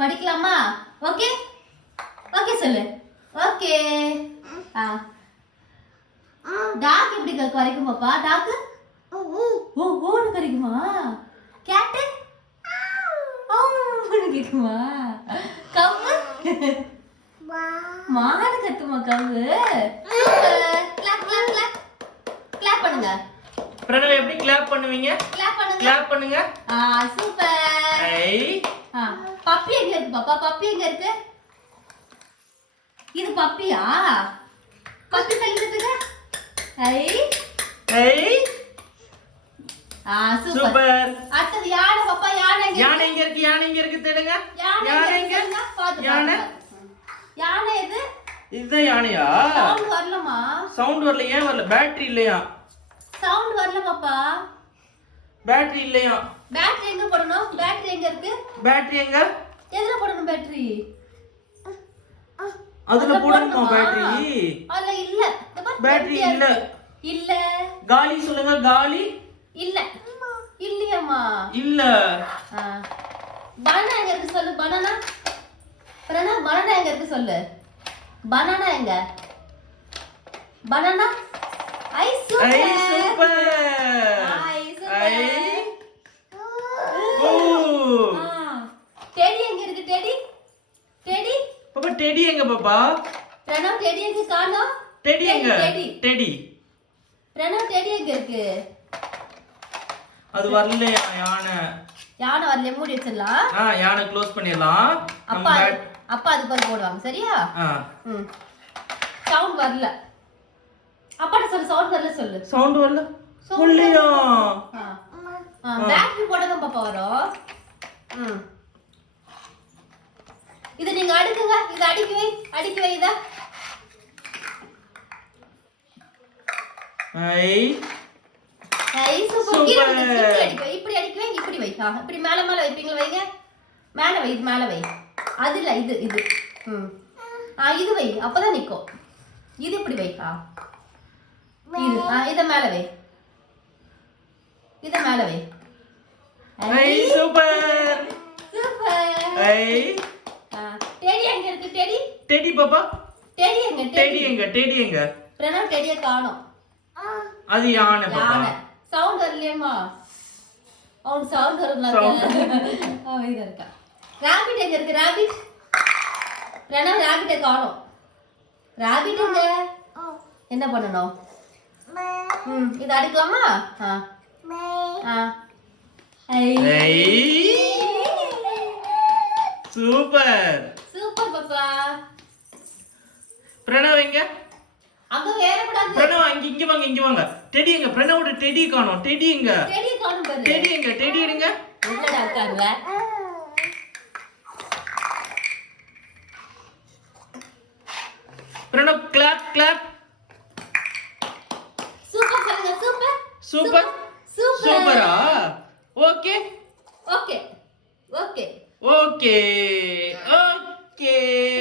படிக்கலாமா? Okay okay சொல்லு. Okay. Talk எப்படி கரைக்கும் பாப்பா? டாக் ஓ ஓன்னு கரைக்குமா? கேட் ஓன்னு கேக்குமா? கவ்வு மாடு கத்துமா கவ்வு? கிளாப் கிளாப் கிளாப் கிளாப் பண்ணுங்க. பிரணவ் எப்படி கிளாப் பண்ணுவீங்க? கிளாப் பண்ணுங்க. கிளாப் பண்ணுங்க. சூப்பர். ஐ பப்பி எங்க இருக்கு பாப்பா? பப்பி எங்க இருக்கு? இது பப்பியா? பப்பி தள்ளிட்டு ஐ ஐ சூப்பர். அடுத்து யானை பாப்பா. யானை எங்க? யானை எங்க இருக்கு? யானை எங்க இருக்கு? தேடுங்க. யானை எங்க? யானை யானை எது? இதுதான் யானையா? சவுண்ட் வரலமா? சவுண்ட் வரல. ஏன் வரல? பேட்டரி இல்லையா? சவுண்ட் வரல பாப்பா. பேட்டரி இல்லையா? பேட்டரி எங்க போடணும்? பேட்டரி எங்க இருக்கு? பேட்டரி எங்க? எதுல போடணும் பேட்டரி? அதுல போடணுமா பேட்டரி? அல்ல இல்ல. பேட்டரி இல்ல. இல்ல. காலி சொல்லுங்க. காலி இல்ல. இல்லையம்மா. இல்ல. பனானா எங்க இருக்கு சொல்லு. பனானா. பிரணவ் பனானா எங்க இருக்கு சொல்லு. பனானா எங்க? பனானா. ஐ சூப்பர். ஐ சூப்பர். ஐ சூப்பர். ஓ டெடி எங்க இருக்கு? டெடி டெடி பாப்பா டெடி எங்க பாப்பா? பிரணவ் டெடி எங்க காணோம்? டெடி எங்க? டெடி பிரணவ் டெடி எங்க இருக்கு? அது வரலையா? யானை யானை வரல. மூடி வச்சிடலாம். யானை க்ளோஸ் பண்ணிடலாம். அப்பா அப்பா அது பேர் போடுவாங்க. சரியா? சவுண்ட் வரல. அப்பாட்ட சொல்லு. சவுண்ட் வரல சொல்லு. சவுண்ட் வரல. சொல்லியா? பேட்டரி போட்டதான் பாப்பா வரும். இது நீங்க அடுக்குங்க. இது அடுக்கி வை இத. சூப்பர். இப்படி அடிக்க வை. இப்படி வை. இப்படி மேல மேல வைப்பீங்களா? வைங்க. மேல வை. இது மேல வை. அது இல்ல. இது இது இது வை. அப்பதான் நிக்கும். இது இப்படி வை. இது இத மேல வை. இத மேல வை. Super super. டெடி எங்க இருக்கு? டெடி டெடி பாப்பா. டெடி எங்க? டெடி எங்க? பிரணவ் டெடிய காணோம். அது யானை பாப்பா. யானை. சவுண்ட் வரலையேம்மா? அவன் சவுண்ட் வரல. அவன் இங்க இருக்கா. ராபிட் எங்க இருக்கு? ராபிட். பிரணவ் ராபிட்ட காணோம். ராபிட் எங்க? என்ன பண்ணணும்? இது அடிக்கலாமா? சூப்பர் சூப்பர் பாப்பா. பிரணவ் எங்க? அங்க வேற கூடாது. பிரணவ் இங்க வாங்க. டெடி எங்க? பிரணவோட டெடி காணோம். டெடி எங்க? டெடி காணோம் பாரு. டெடி எங்க? டெடி எடுங்க. என்னடா இருக்காங்க? பிரணவ் கிளாப். சூப்பர் சொல்லுங்க. சூப்பர். சூப்பரா? ஓகே.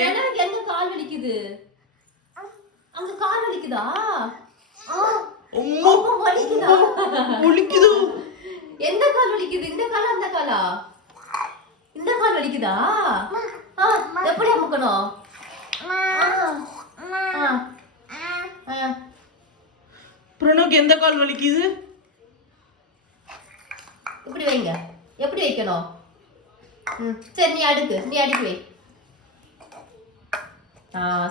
எனக்கு எங்க கால் வலிக்குது? அங்க கால் வலிக்குதா? வலிக்குது. எந்த கால் வலிக்குது? இந்த காலா அந்த காலா? இந்த கால் வலிக்குதா? எப்படி அமுக்கணும்? பிரணவுக்கு எந்த கால் வலிக்குது? இப்படி வைங்க. எப்படி வைக்கணும்? சரி நீ அடுக்கி வை.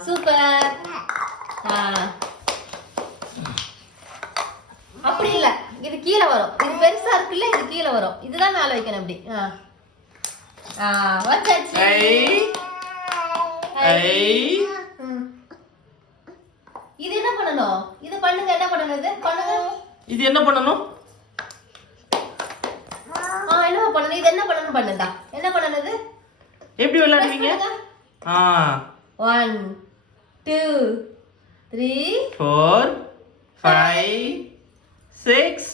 சூப்பர். அப்படி இல்ல. இது கீழே வரும். இது பெருசா இருக்குல்ல, இது கீழே வரும். இதுதான் மேல வைக்கணும். அப்படி வச்சாச்சு. இது என்ன பண்ணணும்? இது பண்ணுங்க. என்ன பண்ணணும்? இது பண்ணுங்க. இது என்ன பண்ணணும்? என்ன பண்ணணும்? இது என்ன பண்ணணும்? பண்ணுடா. என்ன பண்ணணும்? இது எப்படி விளையாடுவீங்க? 1 2 3 4 5 6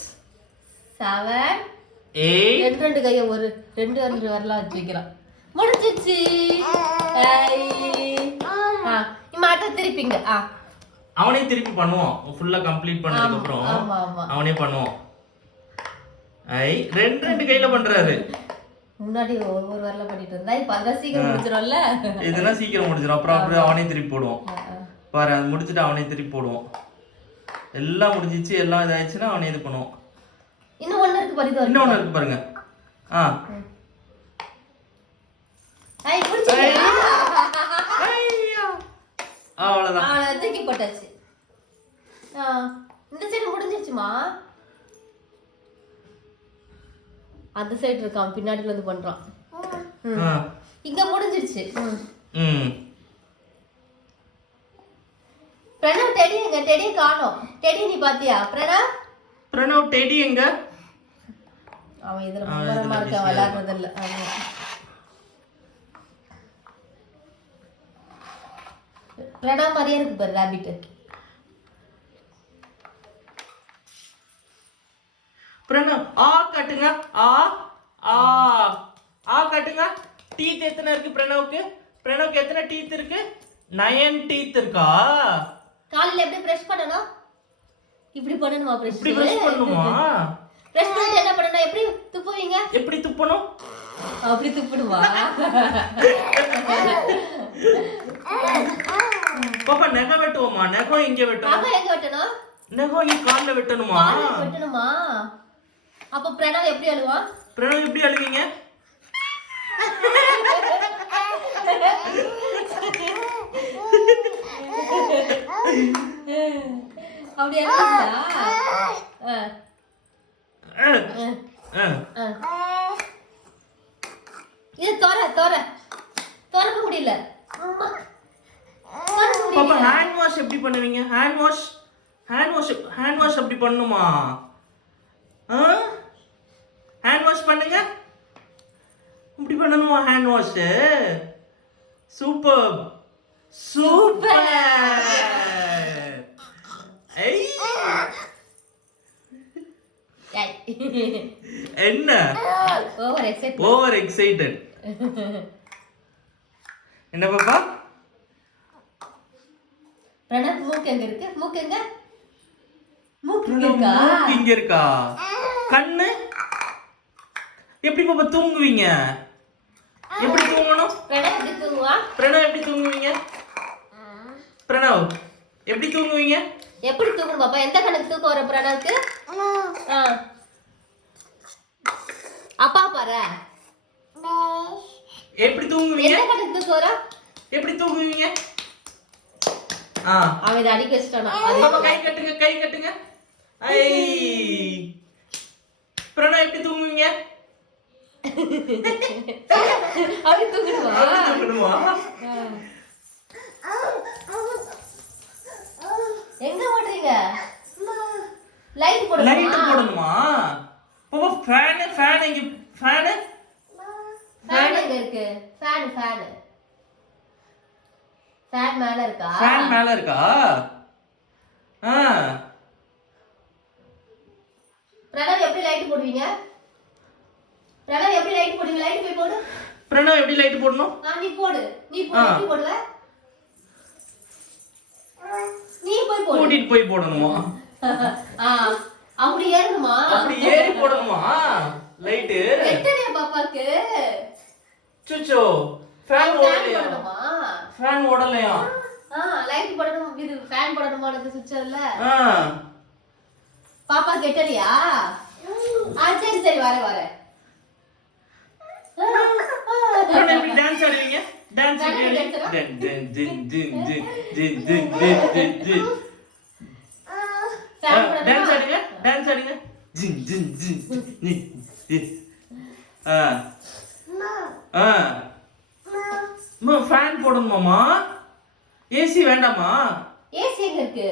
7 8 ரெண்டு கையை ஒரு ரெண்டு வரலாம் வச்சுக்கிறோம். முடிஞ்சிச்சு. மாட்ட திருப்பிங்க. அவனே திருப்பி பண்ணுவான். ஃபுல்லா கம்ப்ளீட் பண்ணதுக்கு அப்புறம் அவனே பண்ணுவான். ரெண்டு கையில பண்றாரு. முன்னாடி ஒரு வரல பண்ணிட்டு இருந்தா இப்ப அதான் சீக்கிரம் முடிச்சிடும்ல. இதெல்லாம் சீக்கிரம் முடிச்சிடும். அப்புறம் அப்படியே அவனே திருப்பி போடுவோம். பாரு அது முடிச்சுட்டு அவனே திருப்பி போடுவோம். எல்லாம் முடிஞ்சிச்சு, எல்லாம் இதாயிடுச்சுன்னா அவனே இது பண்ணுவோம். இன்னும் ஒண்ணு இருக்கு பாரு. இன்னும் ஒண்ணு இருக்கு பாருங்க. அவ்வளவுதான். தூக்கி போட்டாச்சு. இந்த சைடு முடிஞ்சிருச்சுமா. அந்த சைடு இருக்கான், பின்னாடில இருந்து பண்றான். இங்க முடிஞ்சிருச்சு. பிரணவ் டெடி எங்க? டெடி காணோம். டெடி நீ பாத்தியா? பிரணவ் டெடி எங்க? அவன் இதுல மரமா இருக்க விளையாடுறது இல்ல. பிரணவ் மாதிரியே இருக்கு பாரு ராபிட். பிரணவ் ஆ காட்டுங்க. ஆ ஆ ஆ காட்டுங்க. டீத் எத்தனை இருக்கு பிரணவுக்கு? பிரணவுக்கு எத்தனை டீத் இருக்கு? 9 டீத் இருக்கா? காலையில எப்படி பிரஷ் பண்ணனும்? இப்படி பண்ணணுமா பிரஷ்? இப்படி பிரஷ் பண்ணனுமா? பிரஷ் பண்ணிட்டு என்ன பண்ணனும்? எப்படி துப்புவீங்க? எப்படி துப்பணும்? அப்படி துப்பணுமா? பாப்பா நகம் வெட்டுவோமா? நகம் எங்க வெட்டணும்? நகம் எங்க வெட்டணும்? நகம் இங்க கால்ல வெட்டணுமா? கால்ல வெட்டணுமா? அப்ப பிரணவ் எப்படி அழுவான்? பிரணவ் எப்படி அழுவீங்க? அப்படியே அழுவா? இது திறக்க முடியல. பாப்பா ஹேண்ட் வாஷ் எப்படி பண்ணுவீங்க? ஹேண்ட் வாஷ் எப்படி பண்ணுமா? ஹேண்ட் வாஷ் பண்ணுங்க. இப்படி பண்ணணுமா ஹேண்ட் வாஷ்? Super super. என்ன ஓவர் எக்ஸைட்டட்? என்ன பாப்பா? பிரணவ் மூக்கு எங்க இருக்கு? மூக்கு இங்க இருக்கா? கண்ணு எப்படி பாப்பா தூங்குவீங்க? எப்படி தூங்கணும்? பிரணவ் எப்படி தூங்குவா? பிரணவ் எப்படி தூங்குவீங்க? பிரணவ் எப்படி தூங்குவீங்க? எப்படி தூங்கணும் பாப்பா? எந்த கணக்கு தூக்கம் வர பிரணவுக்கு? அப்பா பாரு. எப்படி தூங்குவீங்க? எந்த கணக்கு தூக்கம் வர? எப்படி தூங்குவீங்க? அவன் இத அடிக்க வச்சிட்டானா? பாப்பா கை கட்டுங்க. ஐ பிரணவ் எப்படி தூங்குவீங்க? அப்படி தூங்கணுமா? எங்க ஓடுறீங்க? லைட் போடணுமா? பாப்பா ஃபேன் எங்க? ஃபேன் எங்க இருக்கு? ஃபேன் மேல இருக்கா? ஃபேன் மேல இருக்கா? பிரணவ் எப்படி லைட் போடுவீங்க? லைட் போய் போடு. பிரணவ் எப்படி லைட் போடணும்? நீ போடு. எப்படி போடுவ? நீ போய் போடு. கூட்டிட்டு போய் போடணுமா? அப்படி ஏறணுமா? அப்படி ஏறி போடணுமா லைட்? வெட்டறியா பாப்பாக்கு? சுச்சோ ஃபேன் ஓடலையா? ஃபேன் ஓடலையா? லைட் போடணும். இது ஃபேன் போடணுமானது சுவிட்ச் இல்ல. பாப்பா கெட்டறியா? சரி வர. எப்படி டான்ஸ் ஆடுவீங்க? டான்ஸ் ஆடுங்க. ஃபேன் போடணுமாமா? ஏசி வேண்டாமா? ஏசி எங்க இருக்கு?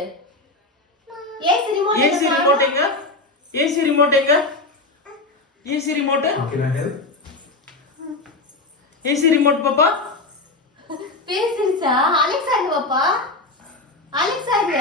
ஏசி ரிமோட் பாப்பா பேசிருச்சா? அலெக்ஸா எங்க பாப்பா? அலெக்ஸா எங்க?